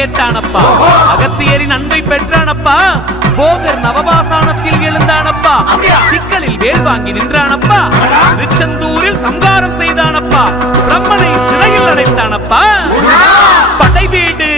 கேட்டானப்பா. அகத்தியரின் அன்பை பெற்றானப்பா. போகர் நவபாசானத்தில் எழுந்தானப்பா. சிக்கலில் வேல் வாங்கி நின்றானப்பா. திருச்செந்தூரில் சம்காரம் செய்தானப்பா. பிரம்மனை சிறையில் அடைத்தானப்பா. படை வீடு